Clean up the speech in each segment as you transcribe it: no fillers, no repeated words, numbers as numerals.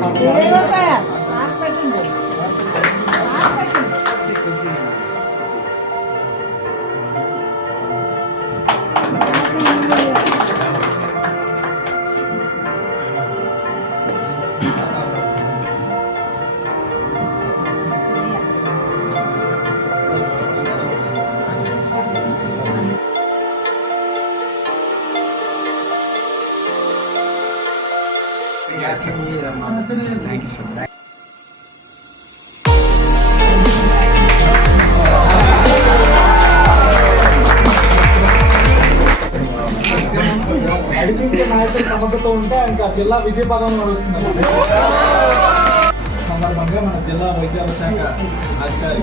Thank you so much. నడిపించే నాయకుల సమర్థత ఉంటే ఇంకా జిల్లా విజయ పదం నడుస్తుంది. సందర్భంగా మన జిల్లా వైద్యాల శాఖ అధికారి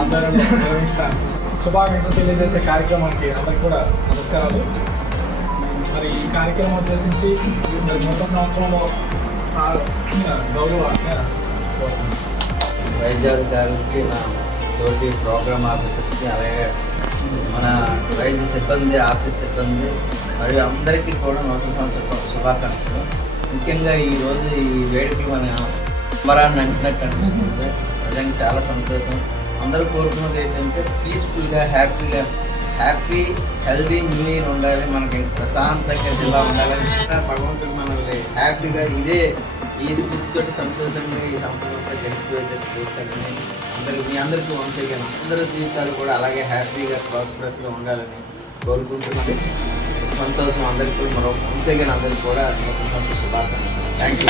ఆధ్వర్యంలో నిర్వహించడానికి శుభాకాంక్షలు తెలియజేసే కార్యక్రమానికి అందరికీ కూడా నమస్కారాలు. మరి ఈ కార్యక్రమం ఉద్దేశించి నూతన సంవత్సరంలో గౌరవంగా వైద్యాధికారులకి, నా తోటి ప్రోగ్రామ్ ఆఫీసర్స్కి, అలాగే మన వైద్య సిబ్బంది, ఆఫీస్ సిబ్బంది మరియు అందరికీ కూడా నూతన సంవత్సరం శుభాకాంక్షలు. ముఖ్యంగా ఈరోజు ఈ వేడుకలు మన సంబరాన్ని అంటినట్టు అనిపిస్తుంది. నిజంగా చాలా సంతోషం. అందరూ కోరుకున్నది ఏంటంటే పీస్ఫుల్గా, హ్యాపీ హెల్దీ న్యూ ఇయర్ ఉండాలి, మనకి ప్రశాంతంగా జిల్లా ఉండాలని భగవంతుడు మనల్ని హ్యాపీగా ఈ స్ఫూర్తితో సంతోషంగా ఈ సంవత్సరంతో గడిచిపోయేటట్టు చూస్తాడని మీ అందరికీ వంశీగా అందరి జీవితాలు కూడా అలాగే హ్యాపీగా ప్రాస్పరస్గా ఉండాలని కోరుకుంటున్నాను. సంతోషం అందరికీ కూడా మరో వంశీగా అందరికీ కూడా నూతన సంతోష శుభాకాంక్షలు. Thank you.